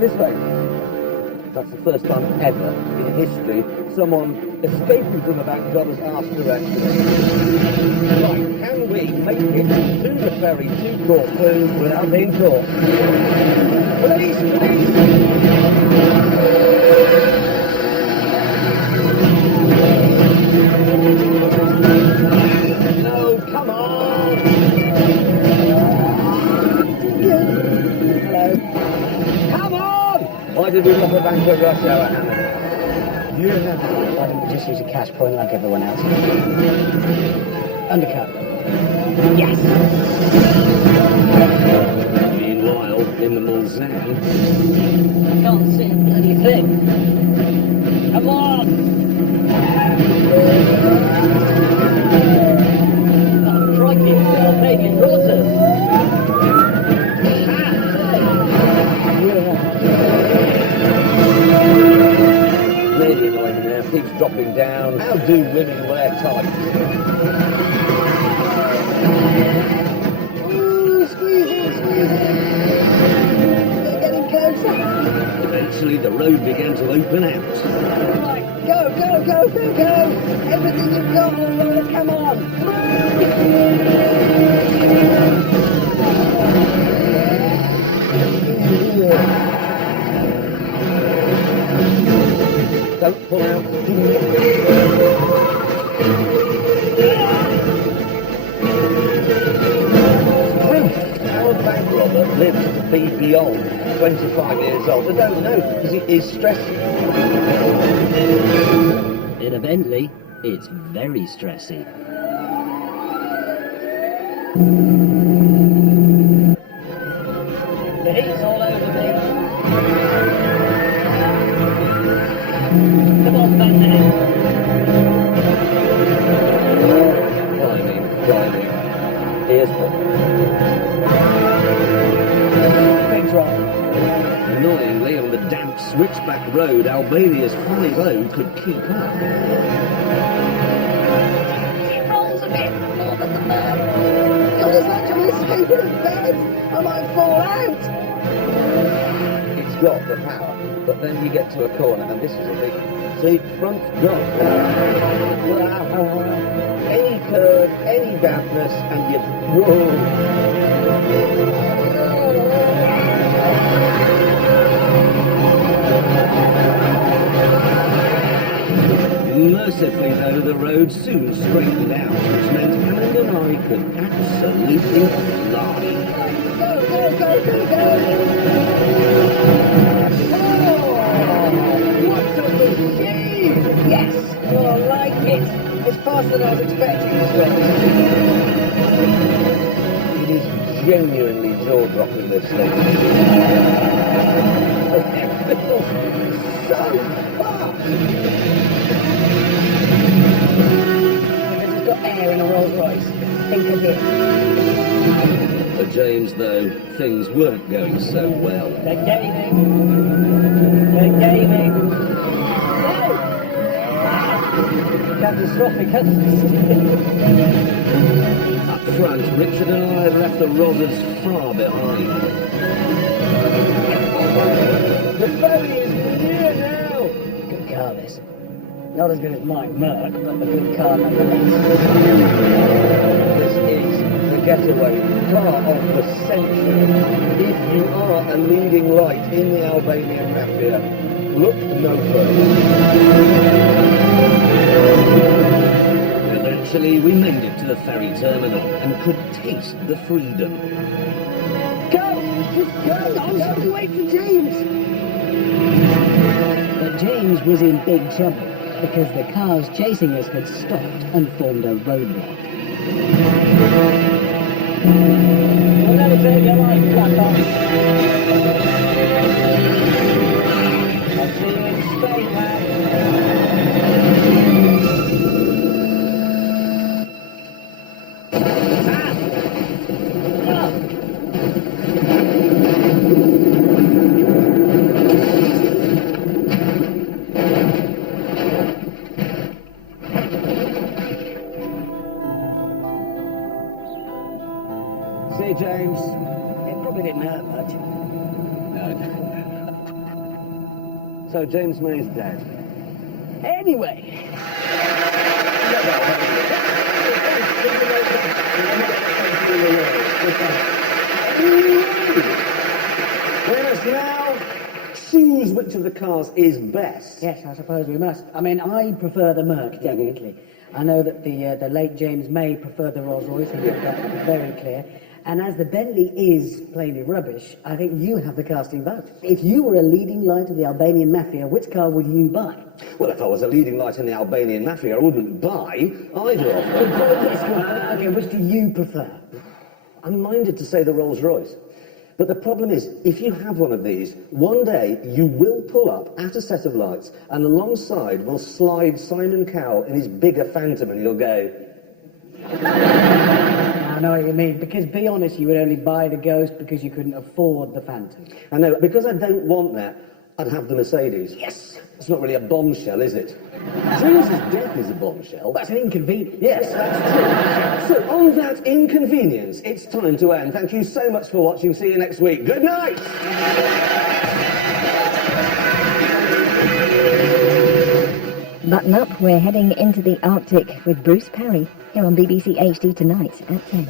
This way. That's the first time ever in history someone escaping from a bank job has asked for extra. Right, can we make it to the ferry to Corfu without being caught? Police! Police! No, come on! Hello. Come on! Why did we rob a bank at rush hour, Hannah? Yeah. Why didn't we just use a cash point like everyone else? Undercut. Yes! Meanwhile, in the Mulsanne, I can't see a bloody thing. Come on! Oh, crikey, it's the Albanian roses. really annoying now, keeps dropping down. How do women wear tights? Ooh, squeeze it, squeeze it. They're getting closer. Eventually the road began to open out. Right, go, go, go, go, go. Everything you've got, Laura, come on. Don't pull out. Our bank robber lived to be beyond 25 years old. I don't know, because he is stressing. Evidently, it's very stressy. The heat's all over me. Come on, back there. Climbing. Here's one. Big drop. Annoyingly, on the damp switchback road, Albania's 5-0 could keep up. It rolls a bit more than the man. God, it's actually escaping his bed. I might fall out. It's got the power, but then you get to a corner, and this is a big... See, front got any curve, any dampness, and you... Whoa! Mercifully, though, the road soon straightened out, which meant Hannah and I could absolutely fly. Go, go, go, go, go. What a machine! Yes! Oh, I like it. It's faster than I was expecting this one. It is genuinely jaw-dropping, this thing. It feels so fast! Because it's got air in a Rolls Royce. Think of it. For James, though, things weren't going so well. They're gaming. They're gaming. No! Catastrophic. Up front, Richard and I had left the Rozzers far behind. The ferry is near now! Good car, this. Not as good as mine, Merc, but a good car nonetheless. This is the getaway car of the century. If you are a leading light in the Albanian mafia, look no further. Eventually, we made it to the ferry terminal and could taste the freedom. Go! Just go! Don't wait for James! But James was in big trouble because the cars chasing us had stopped and formed a roadblock. We'll never take your life back off. I'll see you in Spain, man. See you, James. It probably didn't hurt much. No. So So James May's dead. Anyway, Let us now choose which of the cars is best. yes, I suppose we must. I mean, I prefer the Merc, definitely. I know that the late James May preferred the Rolls-Royce, he made that very clear. And as the Bentley is plainly rubbish, I think you have the casting vote. If you were a leading light of the Albanian Mafia, which car would you buy? Well, if I was a leading light in the Albanian Mafia, I wouldn't buy either of them. Yes, well, okay, which do you prefer? I'm minded to say the Rolls-Royce. But the problem is, if you have one of these, one day you will pull up at a set of lights, and alongside will slide Simon Cowell in his bigger Phantom, and you'll go, I know what you mean, because be honest, you would only buy the Ghost because you couldn't afford the Phantom. I know, because I don't want that, I'd have the Mercedes. Yes! It's not really a bombshell, is it? James's death is a bombshell. That's an inconvenience. Yes, that's true. So, on that inconvenience, it's time to end. Thank you so much for watching. See you next week. Good night! Button up, we're heading into the Arctic with Bruce Parry here on BBC HD tonight at 10.